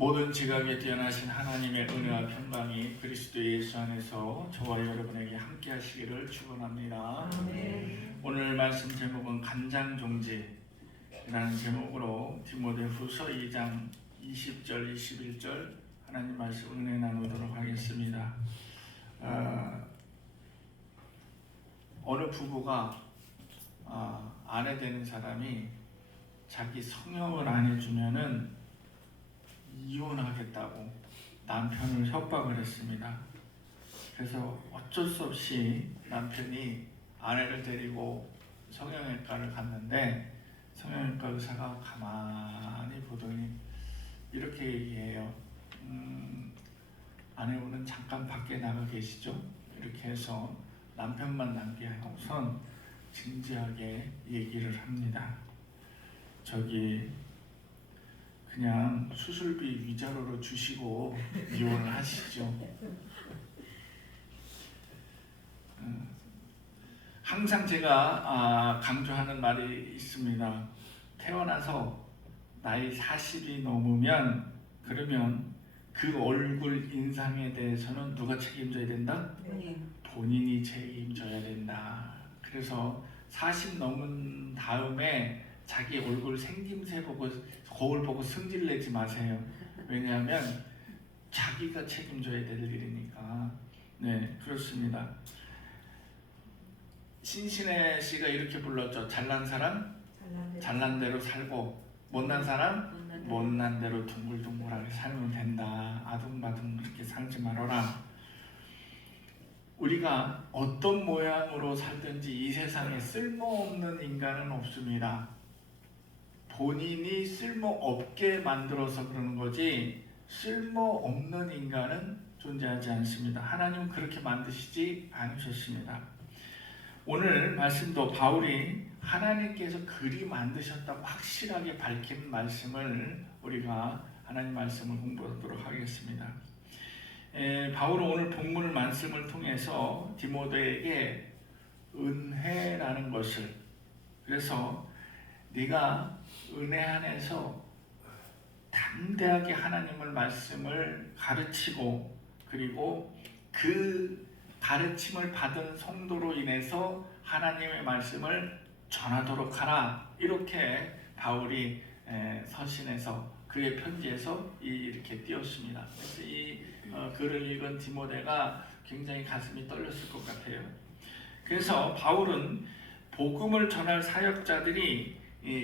모든 지각에 뛰어나신 하나님의 은혜와 평강이 그리스도 예수 안에서 저와 여러분에게 함께 하시기를 축원합니다. 오늘 말씀 제목은 간장종지라는 제목으로 디모데후서 2장 20절 21절 하나님 말씀 은혜 나누도록 하겠습니다. 어느 부부가 아내 되는 사람이 자기 성형을 안 해주면은 이혼하겠다고 남편을 협박을 했습니다. 그래서 어쩔 수 없이 남편이 아내를 데리고 성형외과를 갔는데 성형외과 의사가 가만히 보더니 이렇게 얘기해요. 아내분은 잠깐 밖에 나가 계시죠? 이렇게 해서 남편만 남게 하고선 진지하게 얘기를 합니다. 그냥 수술비 위자료로 주시고 이혼을 하시죠. 항상 제가 강조하는 말이 있습니다. 태어나서 나이 40이 넘으면 그러면 그 얼굴 인상에 대해서는 누가 책임져야 된다? 본인이 책임져야 된다. 그래서 40 넘은 다음에 자기 얼굴 생김새 보고 거울 보고 승질내지 마세요. 왜냐하면 자기가 책임져야 될 일이니까. 네, 그렇습니다. 신신혜 씨가 이렇게 불렀죠. 잘난 사람 잘난 대로 살고 못난 사람 못난 대로 둥글둥글하게 살면 된다. 아둥바둥 그렇게 살지 말아라. 우리가 어떤 모양으로 살든지 이 세상에 쓸모없는 인간은 없습니다. 본인이 쓸모없게 만들어서 그러는 거지 쓸모없는 인간은 존재하지 않습니다. 하나님은 그렇게 만드시지 않으셨습니다. 오늘 말씀도 바울이 하나님께서 그리 만드셨다고 확실하게 밝힌 말씀을 우리가 하나님 말씀을 공부하도록 하겠습니다. 바울은 오늘 본문을 말씀을 통해서 디모데에게 은혜라는 것을, 그래서 네가 은혜 안에서 담대하게 하나님의 말씀을 가르치고 그리고 그 가르침을 받은 성도로 인해서 하나님의 말씀을 전하도록 하라. 이렇게 바울이 서신에서 그의 편지에서 이렇게 띄웠습니다. 그래서 이 글을 읽은 디모데가 굉장히 가슴이 떨렸을 것 같아요. 그래서 바울은 복음을 전할 사역자들이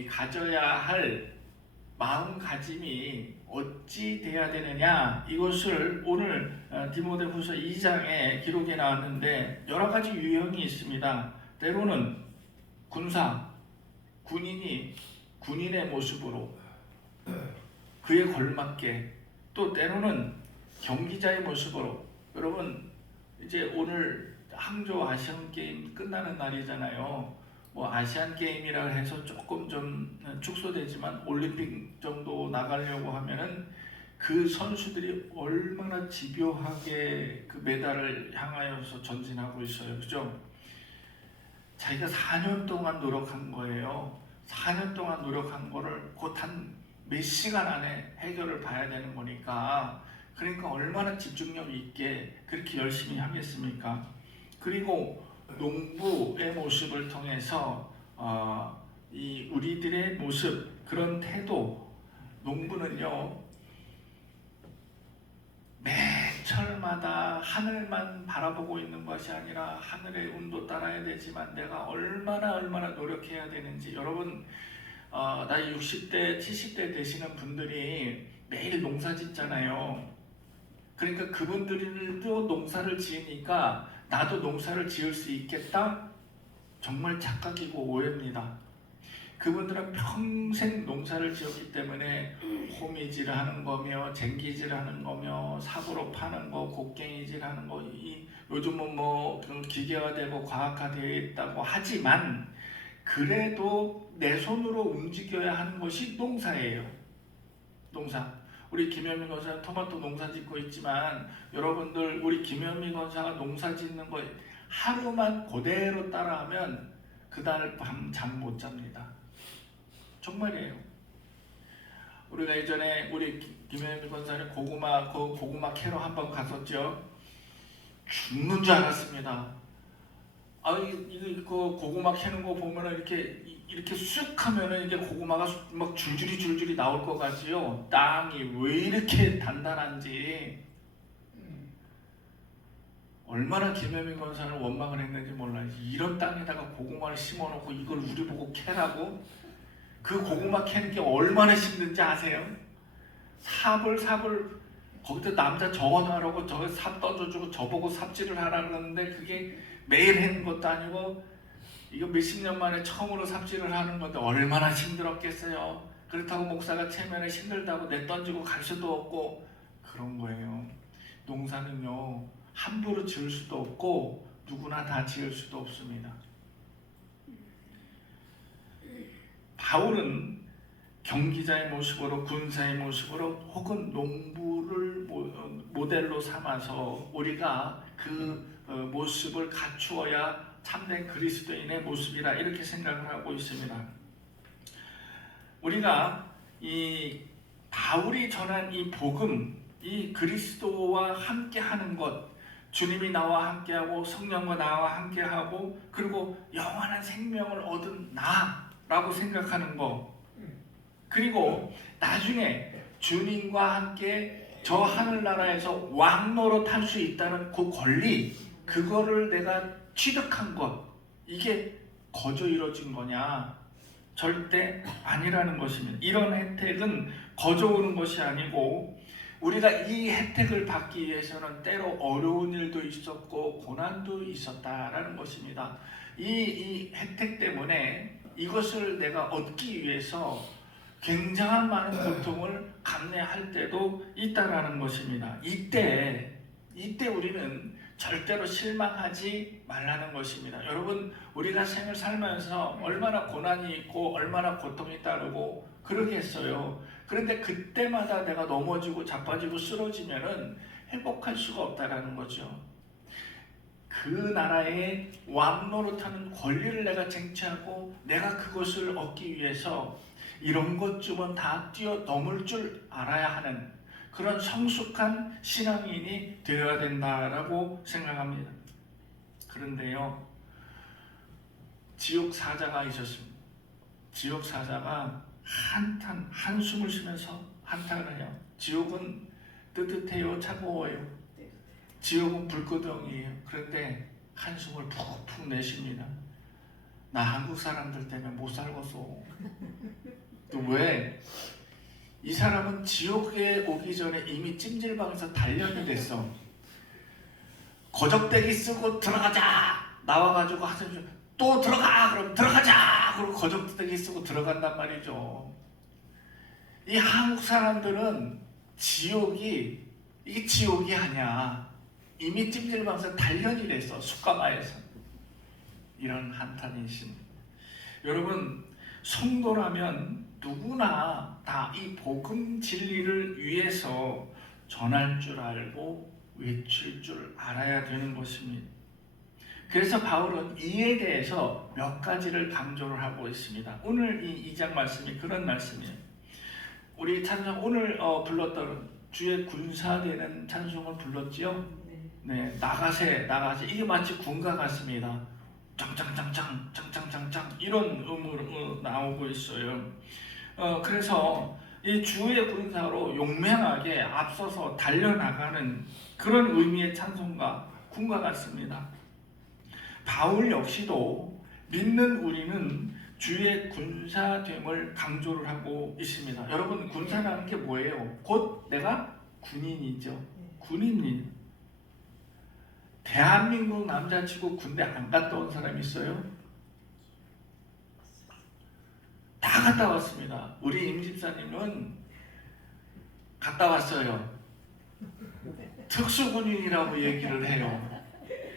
가져야 할 마음가짐이 어찌 돼야 되느냐, 이것을 오늘 디모데후서 2장에 기록이 나왔는데 여러 가지 유형이 있습니다. 때로는 군인이 군인의 모습으로 그에 걸맞게, 또 때로는 경기자의 모습으로. 여러분, 이제 오늘 항저우 아시안 게임 끝나는 날이잖아요. 아시안 게임이라 해서 조금 좀 축소되지만 올림픽 정도 나가려고 하면은 그 선수들이 얼마나 집요하게 그 메달을 향하여서 전진하고 있어요. 그죠? 자기가 4년 동안 노력한 거예요. 4년 동안 노력한 거를 곧 한 몇 시간 안에 해결을 봐야 되는 거니까, 그러니까 얼마나 집중력 있게 그렇게 열심히 하겠습니까? 그리고 농부의 모습을 통해서 이 우리들의 모습, 그런 태도, 농부는요 매철마다 하늘만 바라보고 있는 것이 아니라 하늘의 운도 따라야 되지만 내가 얼마나 노력해야 되는지. 여러분, 나이 60대 70대 되시는 분들이 매일 농사 짓잖아요. 그러니까 그분들도 농사를 지으니까 나도 농사를 지을 수 있겠다? 정말 착각이고 오해입니다. 그분들은 평생 농사를 지었기 때문에 호미질 하는 거며 쟁기질 하는 거며 삽으로 파는 거, 곡괭이질 하는 거, 요즘은 기계화되고 과학화되어 있다고 하지만 그래도 내 손으로 움직여야 하는 것이 농사예요. 농사. 우리 김현미 권사는 토마토 농사 짓고 있지만 여러분들, 우리 김현미 권사가 농사 짓는 거 하루만 그대로 따라하면 그날 밤 잠 못 잡니다. 정말이에요. 우리가 예전에 우리 김혜미 권사님 고구마 캐러 한번 갔었죠. 죽는 줄 알았습니다. 이거 고구마 캐는 거 보면은 이렇게 쑥 하면은 이게 고구마가 막 줄줄이 나올 것 같지요. 땅이 왜 이렇게 단단한지. 얼마나 김혜민 권사는 원망을 했는지 몰라요. 이런 땅에다가 고구마를 심어놓고 이걸 우리 보고 캐라고? 그 고구마 캐는 게 얼마나 힘든지 아세요? 삽을 거기다 남자 적어놔라고 저 삽 던져주고 저보고 삽질을 하라 그러는데 그게 매일 하는 것도 아니고 이거 몇십 년 만에 처음으로 삽질을 하는 건데 얼마나 힘들었겠어요. 그렇다고 목사가 체면에 힘들다고 내던지고 갈 수도 없고 그런 거예요. 농사는요 함부로 지을 수도 없고 누구나 다 지을 수도 없습니다. 바울은 경기자의 모습으로 군사의 모습으로 혹은 농부를 모델로 삼아서 우리가 그 모습을 갖추어야 참된 그리스도인의 모습이라 이렇게 생각을 하고 있습니다. 우리가 이 바울이 전한 이 복음, 이 그리스도와 함께하는 것, 주님이 나와 함께하고 성령과 나와 함께하고 그리고 영원한 생명을 얻은 나라고 생각하는 것, 그리고 나중에 주님과 함께 저 하늘나라에서 왕노릇 할 수 있다는 그 권리, 그거를 내가 취득한 것, 이게 거저 이루어진 거냐? 절대 아니라는 것입니다. 이런 혜택은 거저 오는 것이 아니고 우리가 이 혜택을 받기 위해서는 때로 어려운 일도 있었고 고난도 있었다라는 것입니다. 이 혜택 때문에 이것을 내가 얻기 위해서 굉장한 많은 고통을 감내할 때도 있다라는 것입니다. 이때 우리는 절대로 실망하지 말라는 것입니다. 여러분, 우리가 생을 살면서 얼마나 고난이 있고 얼마나 고통이 따르고 그러겠어요. 그런데 그때마다 내가 넘어지고 자빠지고 쓰러지면은 회복할 수가 없다라는 거죠. 그 나라의 왕노릇하는 권리를 내가 쟁취하고 내가 그것을 얻기 위해서 이런 것쯤은 다 뛰어넘을 줄 알아야 하는 그런 성숙한 신앙인이 되어야 된다라고 생각합니다. 그런데요, 지옥 사자가 있었습니다. 지옥 사자가 한숨을 쉬면서 한탄을 해요. 지옥은 뜨뜻해요, 차가워요? 지옥은 불구덩이에요. 그런데 한숨을 푹푹 내쉽니다. 나 한국 사람들 때문에 못 살겠어. 또 왜? 이 사람은 지옥에 오기 전에 이미 찜질방에서 단련이 됐어. 거적대기 쓰고 들어가자 나와가지고 하여튼 또 들어가 그럼 들어가자 그러고 거적대기 쓰고 들어간단 말이죠. 이 한국 사람들은 이게 지옥이 아니야. 이미 찜질방에서 단련이 됐어. 숯가마에서. 이런 한탄이 있습니다. 여러분, 성도라면 누구나 다 이 복음 진리를 위해서 전할 줄 알고 외칠 줄 알아야 되는 것입니다. 그래서 바울은 이에 대해서 몇 가지를 강조를 하고 있습니다. 오늘 이 2장 말씀이 그런 말씀이에요. 우리 찬송 오늘 불렀던 주의 군사되는 찬송을 불렀지요? 네, 나가세 이게 마치 군가 같습니다. 짱짱짱짱 이런 음으로 나오고 있어요. 그래서 이 주의 군사로 용맹하게 앞서서 달려나가는 그런 의미의 찬송가 군가 같습니다. 바울 역시도 믿는 우리는 주의 군사됨을 강조를 하고 있습니다. 여러분, 군사라는 게 뭐예요? 곧 내가 군인이죠. 군인이. 대한민국 남자치고 군대 안 갔다 온 사람 있어요? 다 갔다 왔습니다. 우리 임 집사님은 갔다 왔어요. 특수군인이라고 얘기를 해요.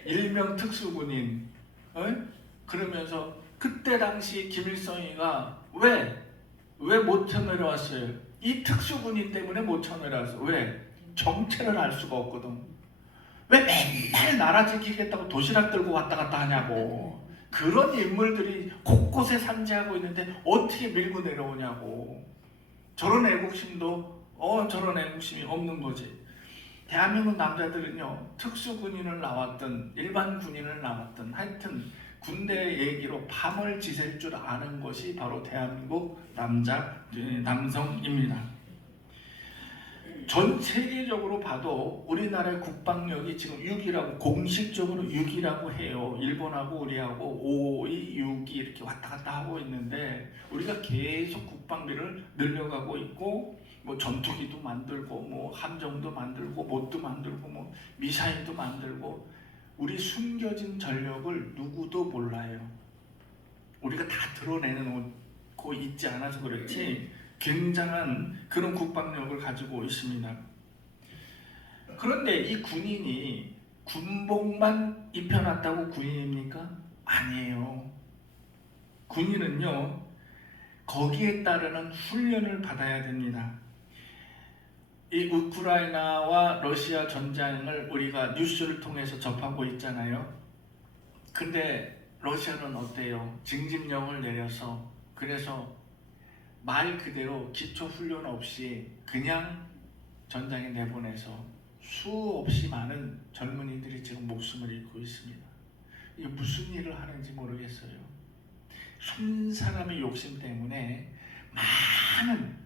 일명 특수군인. 그러면서 그때 당시 김일성이가 왜 못 쳐내려왔어요? 이 특수군인 때문에 못 쳐내려왔어요. 왜? 정체를 알 수가 없거든. 왜 맨날 나라 지키겠다고 도시락 들고 왔다 갔다 하냐고. 그런 인물들이 곳곳에 산재하고 있는데 어떻게 밀고 내려오냐고. 저런 애국심도 저런 애국심이 없는 거지. 대한민국 남자들은요, 특수군인을 나왔든 일반 군인을 나왔든 하여튼 군대 얘기로 밤을 지샐 줄 아는 것이 바로 대한민국 남성입니다. 전 세계적으로 봐도 우리나라의 국방력이 지금 6위라고, 공식적으로 6위라고 해요. 일본하고 우리하고 5위, 6위 이렇게 왔다 갔다 하고 있는데, 우리가 계속 국방비를 늘려가고 있고, 뭐 전투기도 만들고, 뭐 함정도 만들고, 뭣도 만들고, 뭐 미사일도 만들고, 우리 숨겨진 전력을 누구도 몰라요. 우리가 다 드러내놓고 있지 않아서 그렇지 굉장한 그런 국방력을 가지고 있습니다. 그런데 이 군인이 군복만 입혀놨다고 군인입니까? 아니에요. 군인은요, 거기에 따르는 훈련을 받아야 됩니다. 이 우크라이나와 러시아 전쟁을 우리가 뉴스를 통해서 접하고 있잖아요. 근데 러시아는 어때요? 징집령을 내려서, 그래서 말 그대로 기초 훈련 없이 그냥 전장에 내보내서 수없이 많은 젊은이들이 지금 목숨을 잃고 있습니다. 이게 무슨 일을 하는지 모르겠어요. 한 사람의 욕심 때문에 많은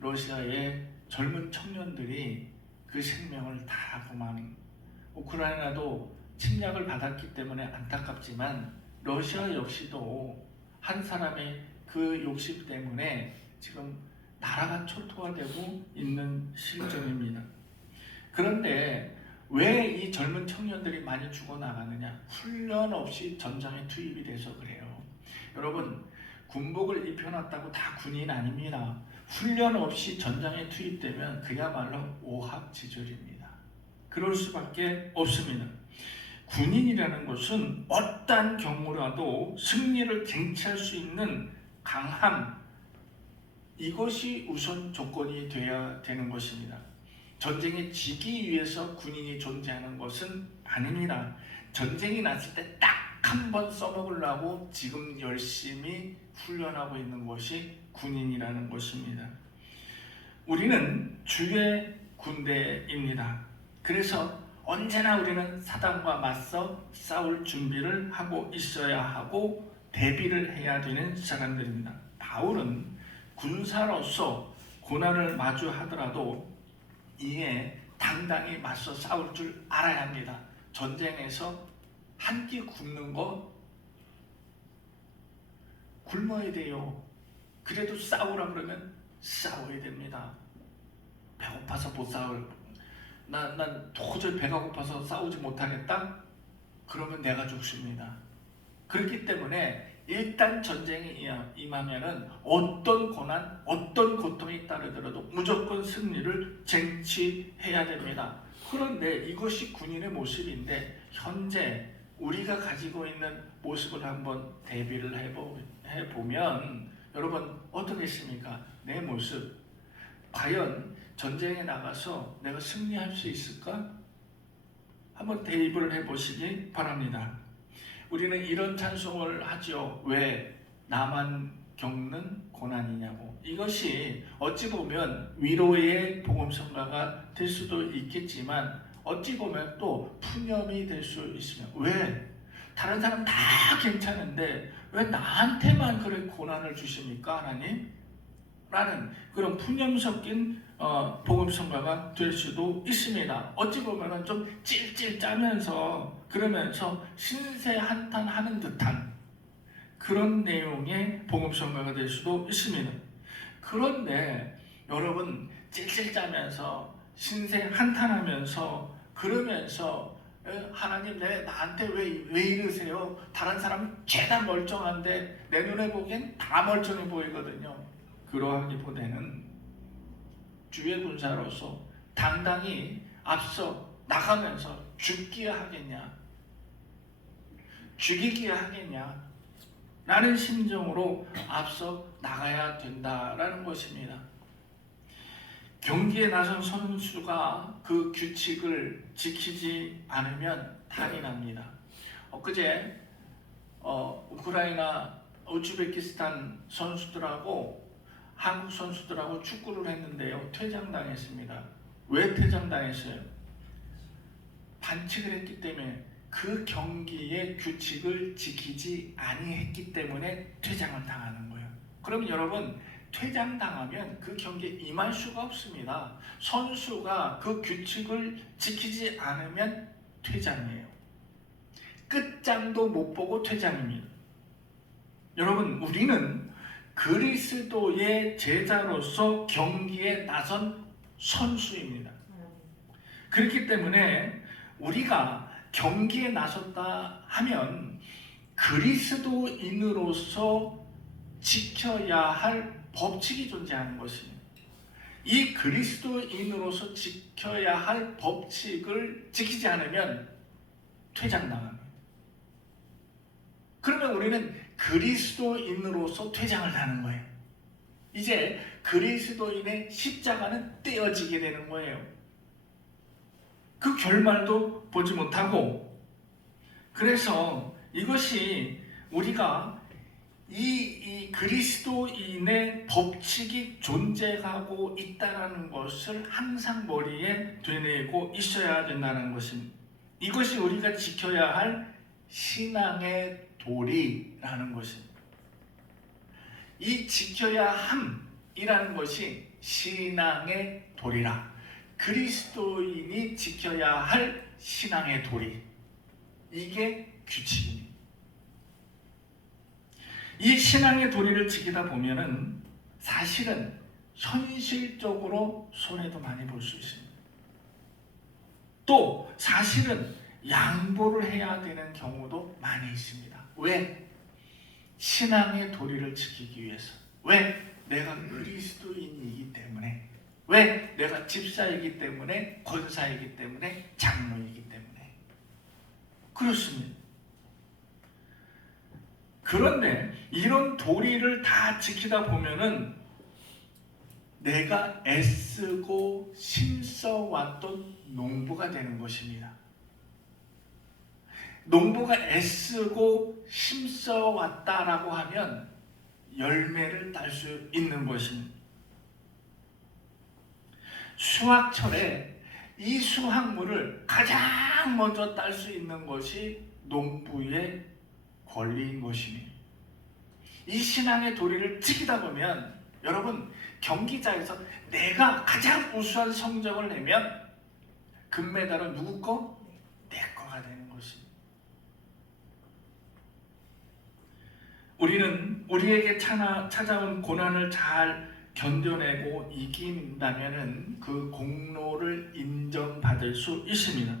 러시아의 젊은 청년들이 그 생명을 다 그만. 우크라이나도 침략을 받았기 때문에 안타깝지만 러시아 역시도 한 사람의 그 욕심 때문에 지금 나라가 초토화되고 있는 실정입니다. 그런데 왜 이 젊은 청년들이 많이 죽어나가느냐? 훈련 없이 전장에 투입이 돼서 그래요. 여러분, 군복을 입혀놨다고 다 군인 아닙니다. 훈련 없이 전장에 투입되면 그야말로 오합지졸입니다. 그럴 수밖에 없습니다. 군인이라는 것은 어떠한 경우라도 승리를 쟁취할 수 있는 강함, 이것이 우선 조건이 되어야 되는 것입니다. 전쟁에 지기 위해서 군인이 존재하는 것은 아닙니다. 전쟁이 났을 때 딱 한 번 써먹으려고 지금 열심히 훈련하고 있는 것이 군인이라는 것입니다. 우리는 주의 군대입니다. 그래서 언제나 우리는 사단과 맞서 싸울 준비를 하고 있어야 하고 대비를 해야 되는 사람들입니다. 바울은 군사로서 고난을 마주하더라도 이에 당당히 맞서 싸울 줄 알아야 합니다. 전쟁에서 한 끼 굶는 거 굶어야 돼요. 그래도 싸우라 그러면 싸워야 됩니다. 배고파서 못 싸울, 난 도저히 배가 고파서 싸우지 못하겠다? 그러면 내가 죽습니다. 그렇기 때문에 일단 전쟁이 임하면은 어떤 고난, 어떤 고통이 따르더라도 무조건 승리를 쟁취해야 됩니다. 그런데 이것이 군인의 모습인데 현재 우리가 가지고 있는 모습을 한번 대비를 해보면 여러분 어떻겠습니까? 내 모습 과연 전쟁에 나가서 내가 승리할 수 있을까? 한번 대입을 해보시기 바랍니다. 우리는 이런 찬송을 하죠. 왜 나만 겪는 고난이냐고. 이것이 어찌 보면 위로의 복음성가가 될 수도 있겠지만 어찌 보면 또 푸념이 될 수 있습니다. 왜? 다른 사람 다 괜찮은데 왜 나한테만 그런 고난을 주십니까, 하나님? 라는 그런 푸념 섞인 복음성가가 될 수도 있습니다. 어찌 보면 좀 찔찔 짜면서 그러면서 신세 한탄하는 듯한 그런 내용의 복음성가가 될 수도 있습니다. 그런데 여러분 찔찔 짜면서 신세 한탄하면서 그러면서 하나님 나한테 왜 이러세요? 다른 사람은 죄다 멀쩡한데 내 눈에 보기엔 다 멀쩡해 보이거든요. 그러하기보다는 주의 군사로서 당당히 앞서 나가면서 죽기야 하겠냐, 죽이기야 하겠냐 라는 심정으로 앞서 나가야 된다라는 것입니다. 경기에 나선 선수가 그 규칙을 지키지 않으면 탈이 납니다. 엊그제 우크라이나 우즈베키스탄 선수들하고 한국 선수들하고 축구를 했는데요. 퇴장당했습니다. 왜 퇴장당했어요? 반칙을 했기 때문에, 그 경기의 규칙을 지키지 아니했기 때문에 퇴장을 당하는 거예요. 그럼 여러분, 퇴장당하면 그 경기에 임할 수가 없습니다. 선수가 그 규칙을 지키지 않으면 퇴장이에요. 끝장도 못 보고 퇴장입니다. 여러분, 우리는 그리스도의 제자로서 경기에 나선 선수입니다. 그렇기 때문에 우리가 경기에 나섰다 하면 그리스도인으로서 지켜야 할 법칙이 존재하는 것입니다. 이 그리스도인으로서 지켜야 할 법칙을 지키지 않으면 퇴장당합니다. 그러면 우리는 그리스도인으로서 퇴장을 하는 거예요. 이제 그리스도인의 십자가는 떼어지게 되는 거예요. 그 결말도 보지 못하고, 그래서 이것이 우리가 이 그리스도인의 법칙이 존재하고 있다는 것을 항상 머리에 되뇌고 있어야 된다는 것입니다. 이것이 우리가 지켜야 할 신앙의 도리라는 것입니다. 이 지켜야 함이라는 것이 신앙의 도리라. 그리스도인이 지켜야 할 신앙의 도리, 이게 규칙입니다. 이 신앙의 도리를 지키다 보면은 사실은 현실적으로 손해도 많이 볼 수 있습니다. 또 사실은 양보를 해야 되는 경우도 많이 있습니다. 왜? 신앙의 도리를 지키기 위해서. 왜? 내가 그리스도인이기 때문에. 왜? 내가 집사이기 때문에, 권사이기 때문에, 장로이기 때문에. 그렇습니다. 그런데 이런 도리를 다 지키다 보면은 내가 애쓰고 힘써왔던 농부가 되는 것입니다. 농부가 애쓰고 힘써왔다라고 하면 열매를 딸 수 있는 것입니다. 수확철에 이 수확물을 가장 먼저 딸 수 있는 것이 농부의 권리인 것입니다. 이 신앙의 도리를 지키다 보면 여러분, 경기장에서 내가 가장 우수한 성적을 내면 금메달은 누구 거? 내 거가 되는 것입니다. 우리는 우리에게 찾아온 고난을 잘 견뎌내고 이긴다면 그 공로를 인정받을 수 있습니다.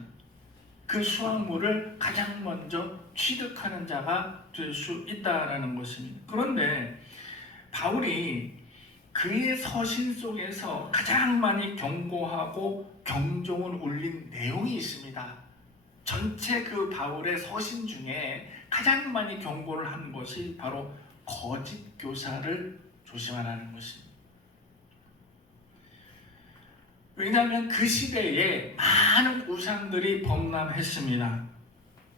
그 수확물을 가장 먼저 취득하는 자가 될 수 있다는 것입니다. 그런데 바울이 그의 서신 속에서 가장 많이 경고하고 경종을 울린 내용이 있습니다. 전체 그 바울의 서신 중에 가장 많이 경고를 한 것이 바로 거짓 교사를 조심하라는 것입니다. 왜냐하면 그 시대에 많은 우상들이 범람했습니다.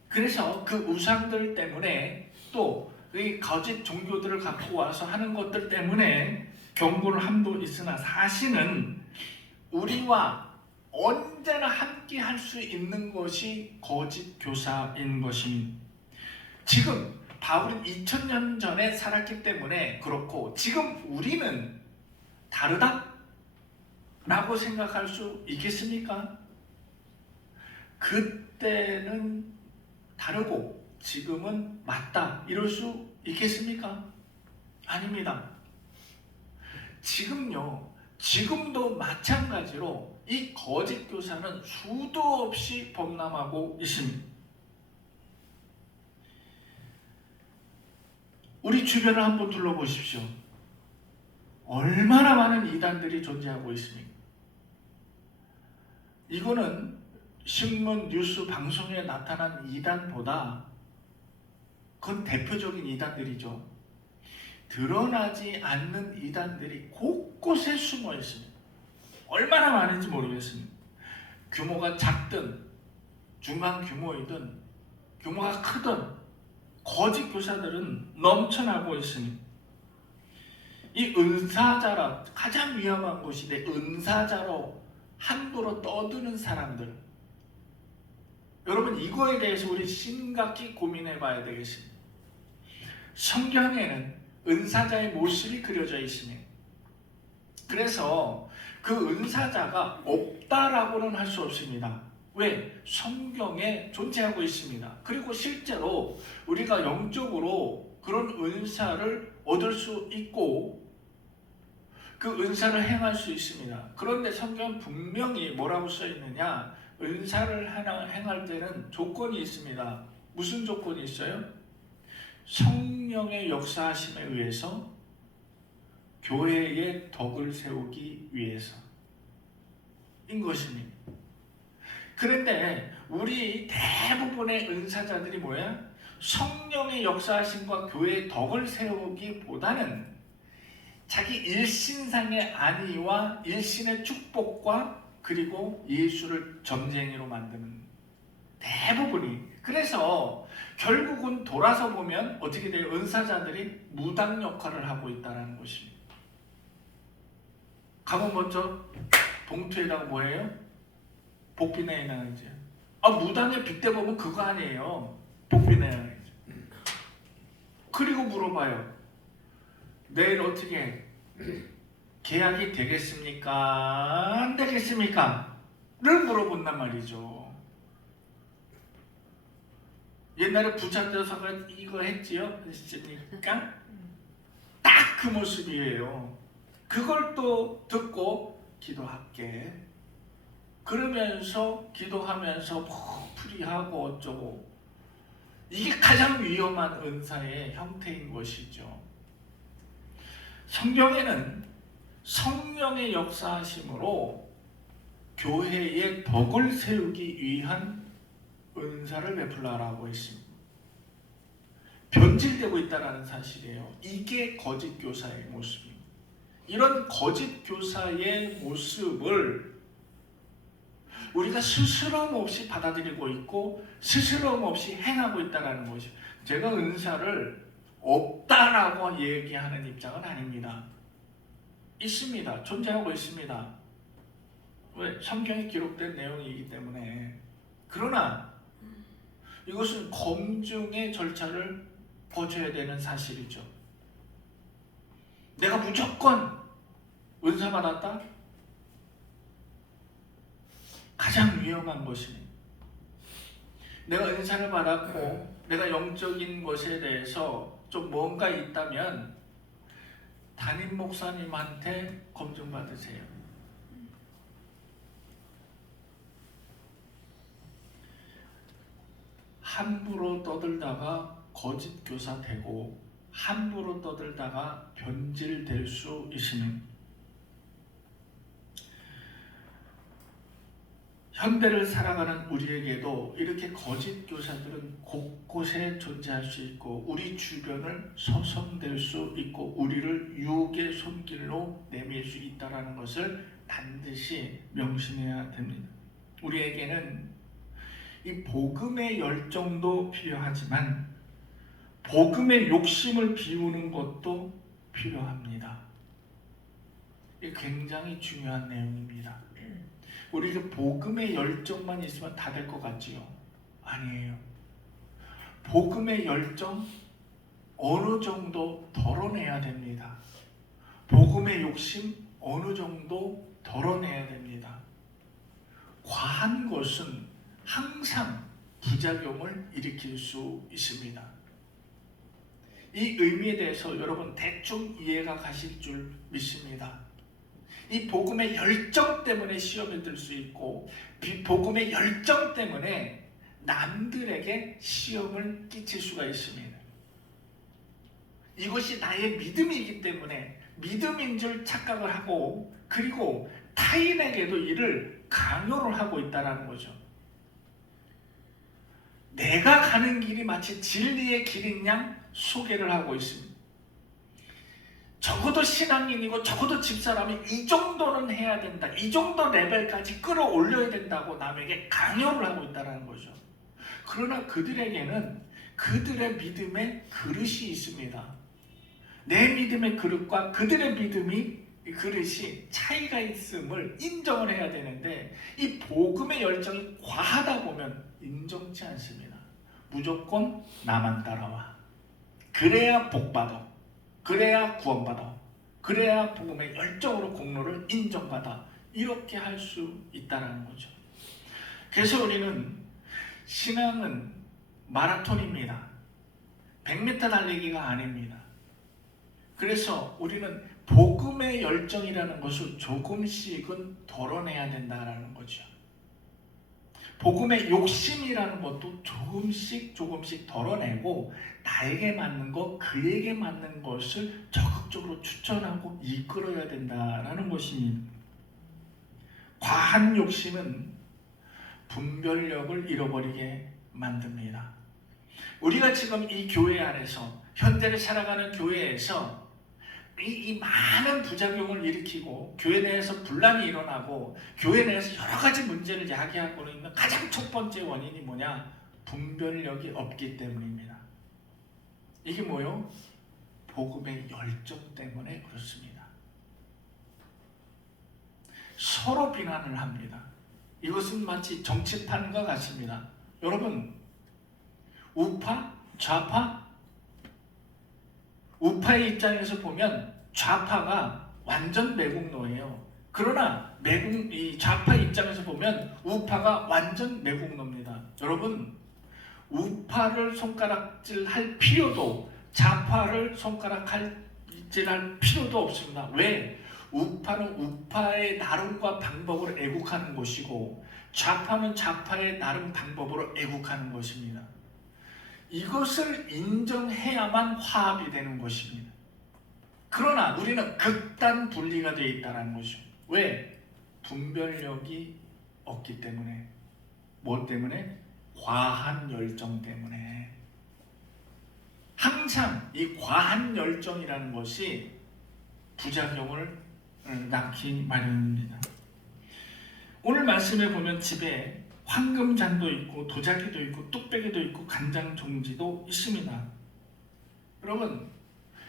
그래서 그 우상들 때문에 또 이 거짓 종교들을 갖고 와서 하는 것들 때문에 경고를 함도 있으나 사실은 우리와 언제나 함께 할 수 있는 것이 거짓 교사인 것입니다. 지금 바울은 2000년 전에 살았기 때문에 그렇고 지금 우리는 다르다? 라고 생각할 수 있겠습니까? 그때는 다르고 지금은 맞다 이럴 수 있겠습니까? 아닙니다. 지금도 마찬가지로 이 거짓 교사는 수도 없이 범람하고 있습니다. 우리 주변을 한번 둘러보십시오. 얼마나 많은 이단들이 존재하고 있습니까? 이거는 신문, 뉴스, 방송에 나타난 이단보다 그건 대표적인 이단들이죠. 드러나지 않는 이단들이 곳곳에 숨어 있습니다. 얼마나 많은지 모르겠습니다. 규모가 작든 중간 규모이든 규모가 크든 거짓 교사들은 넘쳐나고 있습니다. 이 은사자라 가장 위험한 곳인데 은사자로 함부로 떠드는 사람들. 여러분 이거에 대해서 우리 심각히 고민해 봐야 되겠습니다. 성경에는 은사자의 모습이 그려져 있으며 그래서 그 은사자가 없다라고는 할 수 없습니다. 왜? 성경에 존재하고 있습니다. 그리고 실제로 우리가 영적으로 그런 은사를 얻을 수 있고 그 은사를 행할 수 있습니다. 그런데 성경은 분명히 뭐라고 써 있느냐? 은사를 행할 때는 조건이 있습니다. 무슨 조건이 있어요? 성령의 역사하심에 의해서 교회의 덕을 세우기 위해서 인 것입니다. 그런데 우리 대부분의 은사자들이 뭐야? 성령의 역사하심과 교회의 덕을 세우기보다는 자기 일신상의 안위와 일신의 축복과 그리고 예수를 점쟁이로 만드는 대부분이. 그래서 결국은 돌아서 보면 어떻게 돼요? 은사자들이 무당 역할을 하고 있다는 것입니다. 가면 먼저 봉투에다가 뭐예요? 복비 내놔야지. 무당의 빗대 보면 그거 아니에요. 복비 내놔야지. 그리고 물어봐요. 내일 어떻게 계약이 되겠습니까? 안 되겠습니까? 를 물어본단 말이죠. 옛날에 부잣대사가 이거 했지요? 했습니까? 딱 그 모습이에요. 그걸 또 듣고 기도할게. 그러면서 기도하면서 뭐 풀이하고 어쩌고. 이게 가장 위험한 은사의 형태인 것이죠. 성경에는 성령의 역사하심으로 교회의 덕을 세우기 위한 은사를 베풀라라고 했습니다. 변질되고 있다는 사실이에요. 이게 거짓 교사의 모습입니다. 이런 거짓 교사의 모습을 우리가 스스럼 없이 받아들이고 있고 스스럼 없이 행하고 있다는 것이죠. 제가 은사를 없다라고 얘기하는 입장은 아닙니다. 있습니다. 존재하고 있습니다. 왜? 성경에 기록된 내용이기 때문에. 그러나 이것은 검증의 절차를 거쳐야 되는 사실이죠. 내가 무조건 은사 받았다? 가장 위험한 것입니다. 내가 은사를 받았고 내가 영적인 것에 대해서 좀 뭔가 있다면 담임 목사님한테 검증받으세요. 함부로 떠들다가 거짓 교사 되고 함부로 떠들다가 변질될 수 있으면 현대를 살아가는 우리에게도 이렇게 거짓 교사들은 곳곳에 존재할 수 있고 우리 주변을 서성댈 수 있고 우리를 유혹의 손길로 내밀 수 있다는 것을 반드시 명심해야 됩니다. 우리에게는 이 복음의 열정도 필요하지만 복음의 욕심을 비우는 것도 필요합니다. 이게 굉장히 중요한 내용입니다. 우리가 복음의 열정만 있으면 다 될 것 같지요? 아니에요. 복음의 열정 어느 정도 덜어내야 됩니다. 복음의 욕심 어느 정도 덜어내야 됩니다. 과한 것은 항상 부작용을 일으킬 수 있습니다. 이 의미에 대해서 여러분 대충 이해가 가실 줄 믿습니다. 이 복음의 열정 때문에 시험에 들 수 있고 복음의 열정 때문에 남들에게 시험을 끼칠 수가 있습니다. 이것이 나의 믿음이기 때문에 믿음인 줄 착각을 하고 그리고 타인에게도 이를 강요를 하고 있다는 거죠. 내가 가는 길이 마치 진리의 길인 양 소개를 하고 있습니다. 적어도 신앙인이고 적어도 집사람이 이 정도는 해야 된다. 이 정도 레벨까지 끌어올려야 된다고 남에게 강요를 하고 있다는 거죠. 그러나 그들에게는 그들의 믿음의 그릇이 있습니다. 내 믿음의 그릇과 그들의 그릇이 차이가 있음을 인정을 해야 되는데 이 복음의 열정이 과하다 보면 인정치 않습니다. 무조건 나만 따라와. 그래야 복받아. 그래야 구원받아. 그래야 복음의 열정으로 공로를 인정받아. 이렇게 할 수 있다는 거죠. 그래서 우리는 신앙은 마라톤입니다. 100m 달리기가 아닙니다. 그래서 우리는 복음의 열정이라는 것을 조금씩은 덜어내야 된다는 거죠. 복음의 욕심이라는 것도 조금씩 덜어내고 나에게 맞는 것, 그에게 맞는 것을 적극적으로 추천하고 이끌어야 된다는 것입니다. 과한 욕심은 분별력을 잃어버리게 만듭니다. 우리가 지금 이 교회 안에서 현대를 살아가는 교회에서 이 많은 부작용을 일으키고 교회 내에서 분란이 일어나고 교회 내에서 여러 가지 문제를 야기하고 있는 가장 첫 번째 원인이 뭐냐? 분별력이 없기 때문입니다. 이게 뭐요? 복음의 열정 때문에 그렇습니다. 서로 비난을 합니다. 이것은 마치 정치판과 같습니다. 여러분, 우파, 좌파, 우파의 입장에서 보면 좌파가 완전 매국노예요. 그러나 이 좌파 입장에서 보면 우파가 완전 매국노입니다. 여러분, 우파를 손가락질할 필요도 좌파를 손가락질할 필요도 없습니다. 왜? 우파는 우파의 나름과 방법으로 애국하는 것이고 좌파는 좌파의 나름 방법으로 애국하는 것입니다. 이것을 인정해야만 화합이 되는 것입니다. 그러나 우리는 극단 분리가 되어 있다는 것이죠. 왜? 분별력이 없기 때문에. 뭐 때문에? 과한 열정 때문에. 항상 이 과한 열정이라는 것이 부작용을 낳기 마련입니다. 오늘 말씀에 보면 집에 황금잔도 있고 도자기도 있고 뚝배기도 있고 간장 종지도 있습니다. 여러분,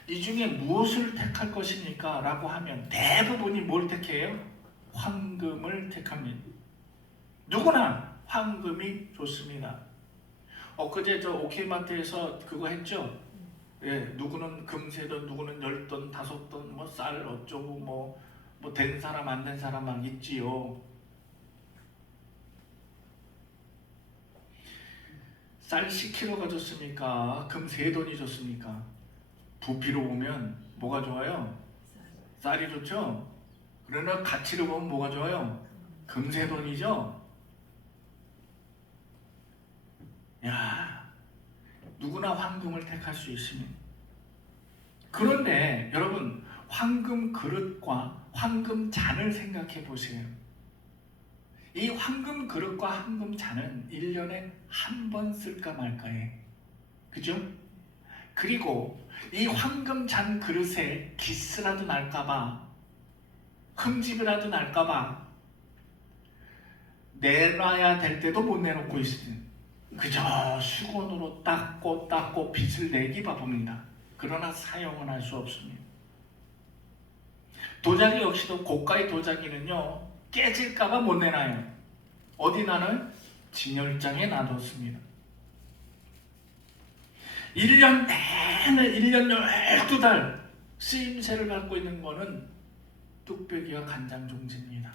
이 중에 무엇을 택할 것입니까? 라고 하면 대부분이 뭘 택해요? 황금을 택합니다. 누구나 황금이 좋습니다. 엊그제 저 오케이마트에서 그거 했죠? 예, 누구는 금세돈, 누구는 10돈, 5돈, 뭐 쌀 어쩌고 뭐 된 사람 안 된 사람만 있지요. 쌀 10kg가 좋습니까? 금 3돈이 좋습니까? 부피로 보면 뭐가 좋아요? 쌀이 좋죠? 그러나 가치로 보면 뭐가 좋아요? 금 3돈이죠? 야, 누구나 황금을 택할 수 있습니다. 그런데 여러분, 황금 그릇과 황금 잔을 생각해 보세요. 이 황금 그릇과 황금 잔은 1년에 한 번 쓸까 말까해. 그죠? 그리고 이 황금 잔 그릇에 기스라도 날까봐, 흠집이라도 날까봐 내놔야 될 때도 못 내놓고 있으니 그저 수건으로 닦고 빚을 내기 바쁩니다. 그러나 사용은 할 수 없습니다. 도자기 역시도 고가의 도자기는요, 깨질까봐 못 내놔요. 어디 나는 진열장에 놔뒀습니다. 1년 내내 1년 12달 쓰임새를 갖고 있는 거는 뚝배기와 간장 종지입니다.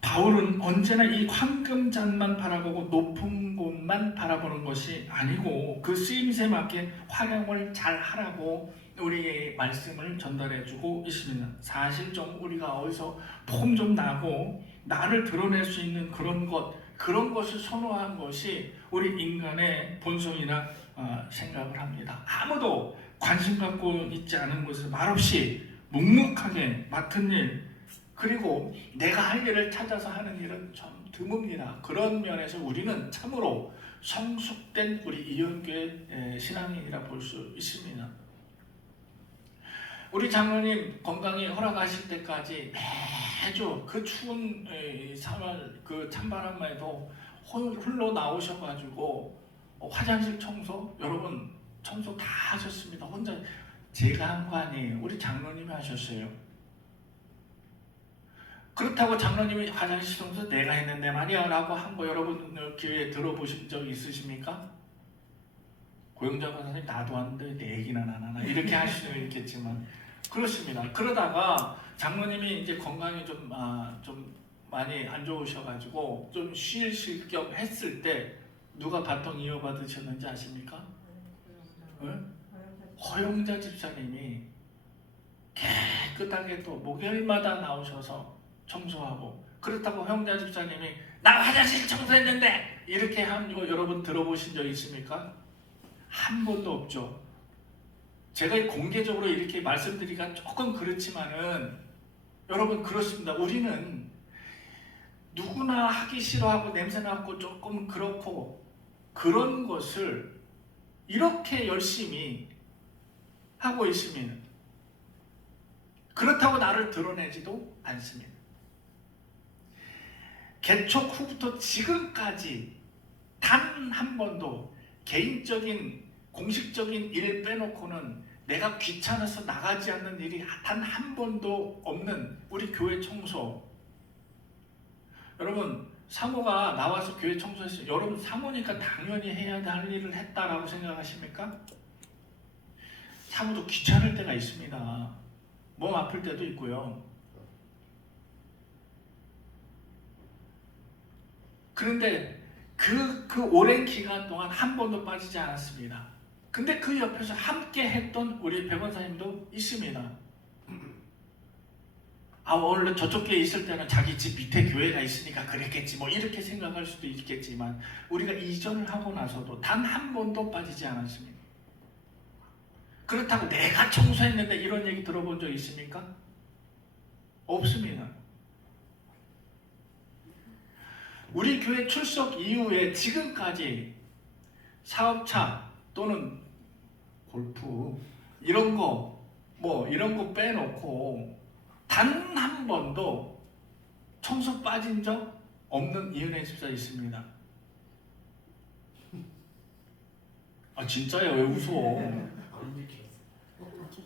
바울은 언제나 이 황금잔만 바라보고 높은 곳만 바라보는 것이 아니고 그 쓰임새에 맞게 활용을 잘 하라고 우리의 말씀을 전달해주고 있습니다. 사실 좀 우리가 어디서 폼 좀 나고 나를 드러낼 수 있는 그런 것을 선호한 것이 우리 인간의 본성이라 생각을 합니다. 아무도 관심 갖고 있지 않은 것을 말없이 묵묵하게 맡은 일, 그리고 내가 할 일을 찾아서 하는 일은 참 드뭅니다. 그런 면에서 우리는 참으로 성숙된 우리 이현교의 신앙인이라 볼 수 있습니다. 우리 장로님 건강이 허락하실 때까지 매주 그 추운 3월 그 찬바람에도 홀로 나오셔가지고 화장실 청소 여러분 청소 다 하셨습니다. 혼자 제가 한 거 아니에요. 우리 장로님이 하셨어요. 그렇다고 장로님이 화장실 청소 내가 했는데 말이야 라고 한 거 여러분 기회에 들어보신 적 있으십니까? 고영자 권사님 나도 하는데 내 얘기는 안 하나 이렇게 하실 수는 있겠지만 그렇습니다. 그러다가 장로님이 이제 건강이 좀 많이 안 좋으셔가지고 좀 쉬실 겸 했을 때 누가 바통 이어받으셨는지 아십니까? 허영자 집사님이 깨끗하게 또 목요일마다 나오셔서 청소하고 그렇다고 허영자 집사님이 나 화장실 청소했는데 이렇게 한 거 여러분 들어보신 적 있습니까? 한 번도 없죠. 제가 공개적으로 이렇게 말씀드리기가 조금 그렇지만은 여러분 그렇습니다. 우리는 누구나 하기 싫어하고 냄새나고 조금 그렇고 그런 것을 이렇게 열심히 하고 있습니다. 그렇다고 나를 드러내지도 않습니다. 개척 후부터 지금까지 단 한 번도 개인적인 공식적인 일 빼놓고는 내가 귀찮아서 나가지 않는 일이 단 한 번도 없는 우리 교회 청소. 여러분 사모가 나와서 교회 청소했어요. 여러분 사모니까 당연히 해야 할 일을 했다라고 생각하십니까? 사모도 귀찮을 때가 있습니다. 몸 아플 때도 있고요. 그런데 그 오랜 기간 동안 한 번도 빠지지 않았습니다. 근데 그 옆에서 함께 했던 우리 백원사님도 있습니다. 원래 저쪽 교회에 있을 때는 자기 집 밑에 교회가 있으니까 그랬겠지 뭐 이렇게 생각할 수도 있겠지만 우리가 이전을 하고 나서도 단 한 번도 빠지지 않았습니다. 그렇다고 내가 청소했는데 이런 얘기 들어본 적 있습니까? 없습니다. 우리 교회 출석 이후에 지금까지 사업차 또는 골프 이런 거 빼놓고 단 한 번도 청소 빠진 적 없는 이은혜 집사 있습니다. 진짜요? 왜 웃어?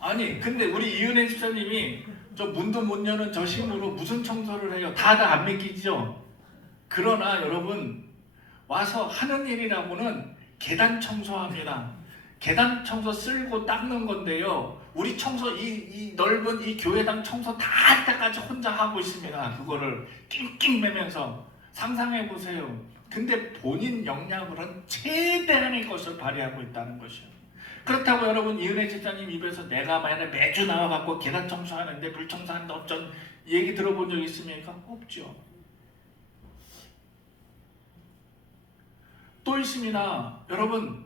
아니 근데 우리 이은혜 집사님이 저 문도 못 여는 저 힘으로 무슨 청소를 해요? 다들 안 믿기죠? 그러나 여러분 와서 하는 일이라고는 계단 청소합니다. 계단 청소 쓸고 닦는 건데요. 우리 청소 이 넓은 이 교회당 청소 다 할 때까지 혼자 하고 있습니다. 그거를 낑낑 매면서 상상해 보세요. 근데 본인 역량으로는 최대한의 것을 발휘하고 있다는 것이요. 그렇다고 여러분 이은혜 집사님 입에서 내가 만약에 매주 나와갖고 계단 청소하는데 물 청소하는데 어쩐 얘기 들어본 적 있습니까? 없죠. 또 있습니다. 여러분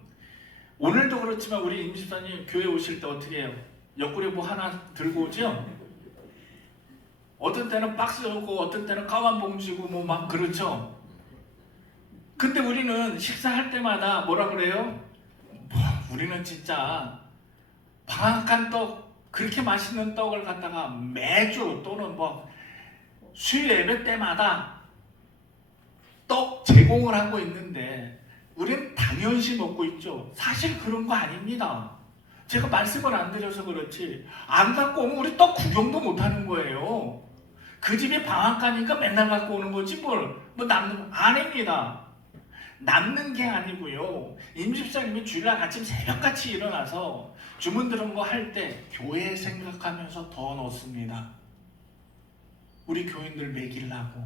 오늘도 그렇지만 우리 임 집사님 교회 오실 때 어떻게 해요? 옆구리 뭐 하나 들고 오죠? 어떤 때는 박스 오고 어떤 때는 까만 봉지고 뭐 막 그렇죠? 근데 우리는 식사할 때마다 뭐라 그래요? 우리는 진짜 방앗간 떡 그렇게 맛있는 떡을 갖다가 매주 또는 수요 예배 때마다 떡 제공을 하고 있는데 우리는 당연시 먹고 있죠. 사실 그런 거 아닙니다. 제가 말씀을 안 드려서 그렇지 안 갖고 오면 우리 떡 구경도 못 하는 거예요. 그 집이 방앗간이니까 맨날 갖고 오는 거지 뭐 남는 거 아닙니다. 남는 게 아니고요. 임 집사님이 주일날 아침 새벽같이 일어나서 주문 들은 거 할 때 교회 생각하면서 더 넣습니다. 우리 교인들 먹이려고.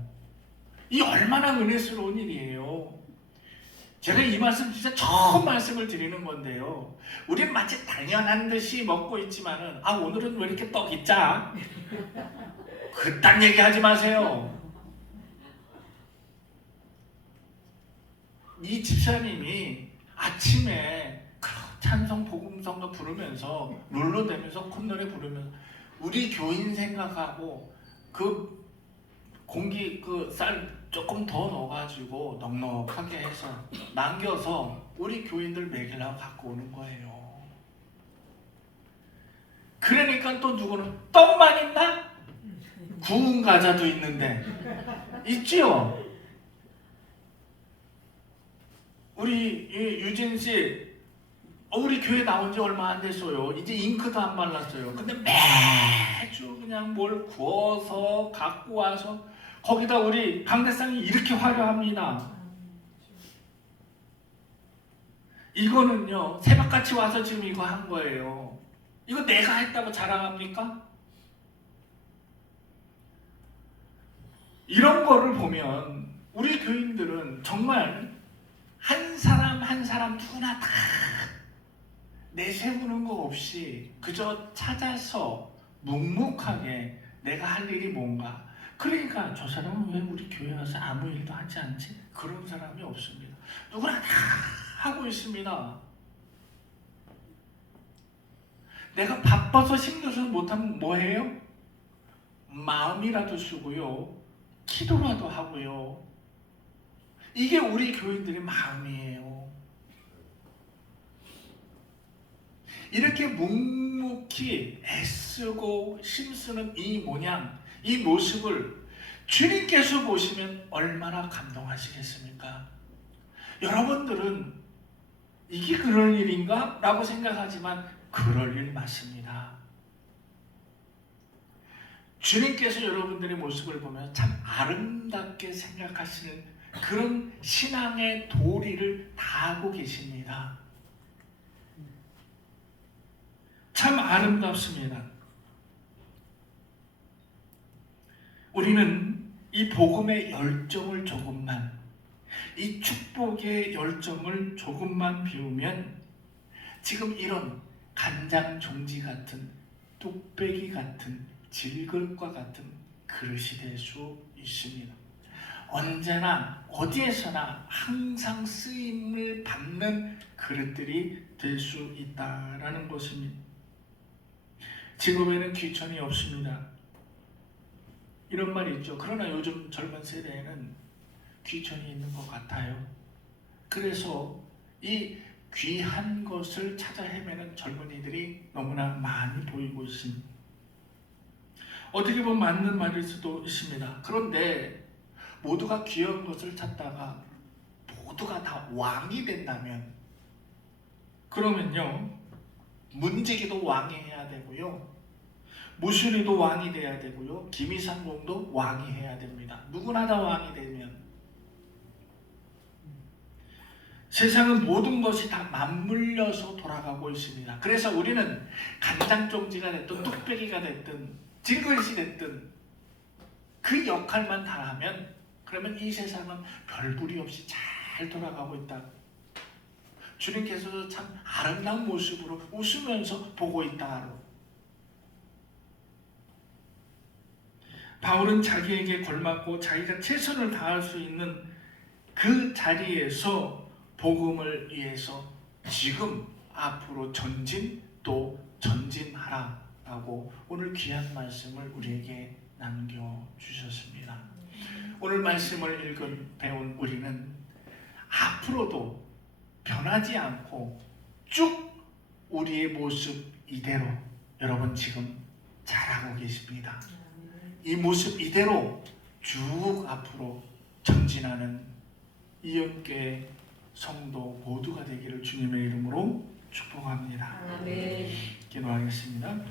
이 얼마나 은혜스러운 일이에요. 제가 이 말씀 진짜 처음 말씀을 드리는 건데요. 우린 마치 당연한 듯이 먹고 있지만은 오늘은 왜 이렇게 떡이 짜? 그딴 얘기 하지 마세요. 이 집사님이 아침에 찬송 복음성가 부르면서 룰러대면서 콧노래 부르면서 우리 교인 생각하고 그 공기 그 쌀 조금 더 넣어가지고 넉넉하게 해서 남겨서 우리 교인들 먹이려고 갖고 오는 거예요. 그러니까 또 누구는 떡만 있나? 구운 과자도 있는데 있지요? 우리 유진 씨, 우리 교회 나온 지 얼마 안 됐어요. 이제 잉크도 안 발랐어요. 근데 매주 그냥 뭘 구워서 갖고 와서 거기다 우리 강대상이 이렇게 화려합니다. 이거는요, 새벽같이 와서 지금 이거 한 거예요. 이거 내가 했다고 자랑합니까? 이런 거를 보면 우리 교인들은 정말 한 사람 한 사람 누구나 다 내세우는 거 없이 그저 찾아서 묵묵하게 내가 할 일이 뭔가. 그러니까 저 사람은 왜 우리 교회 와서 아무 일도 하지 않지? 그런 사람이 없습니다. 누구나 다 하고 있습니다. 내가 바빠서 신경을 못하면 뭐 해요? 마음이라도 쓰고요, 기도라도 하고요. 이게 우리 교인들의 마음이에요. 이렇게 묵묵히 애쓰고 힘쓰는 이 모양, 이 모습을 주님께서 보시면 얼마나 감동하시겠습니까? 여러분들은 이게 그럴 일인가? 라고 생각하지만 그럴 일 맞습니다. 주님께서 여러분들의 모습을 보면 참 아름답게 생각하시는 그런 신앙의 도리를 다하고 계십니다. 참 아름답습니다. 우리는 이 복음의 열정을 조금만, 이 축복의 열정을 조금만 비우면 지금 이런 간장 종지 같은, 뚝배기 같은, 질글과 같은 그릇이 될 수 있습니다. 언제나 어디에서나 항상 쓰임을 받는 그릇들이 될 수 있다라는 것입니다. 직업에는 귀천이 없습니다. 이런 말이 있죠. 그러나 요즘 젊은 세대에는 귀천이 있는 것 같아요. 그래서 이 귀한 것을 찾아 헤매는 젊은이들이 너무나 많이 보이고 있습니다. 어떻게 보면 맞는 말일 수도 있습니다. 그런데 모두가 귀한 것을 찾다가 모두가 다 왕이 된다면, 그러면요, 문재기도 왕이 해야 되고요, 무순이도 왕이 돼야 되고요, 김이상공도 왕이 해야 됩니다. 누구나 다 왕이 되면 세상은 모든 것이 다 맞물려서 돌아가고 있습니다. 그래서 우리는 간장종지가 됐든 뚝배기가 됐든 질그릇이 됐든 그 역할만 다 하면, 그러면 이 세상은 별부리 없이 잘 돌아가고 있다. 주님께서도 참 아름다운 모습으로 웃으면서 보고 있다. 바울은 자기에게 걸맞고 자기가 최선을 다할 수 있는 그 자리에서 복음을 위해서 지금 앞으로 전진 또 전진하라 라고 오늘 귀한 말씀을 우리에게 남겨주셨습니다. 오늘 말씀을 읽은 배운 우리는 앞으로도 변하지 않고 쭉 우리의 모습 이대로 여러분 지금 잘하고 계십니다. 이 모습 이대로 쭉 앞으로 전진하는 이영교회 성도 모두가 되기를 주님의 이름으로 축복합니다. 아멘. 기도하겠습니다.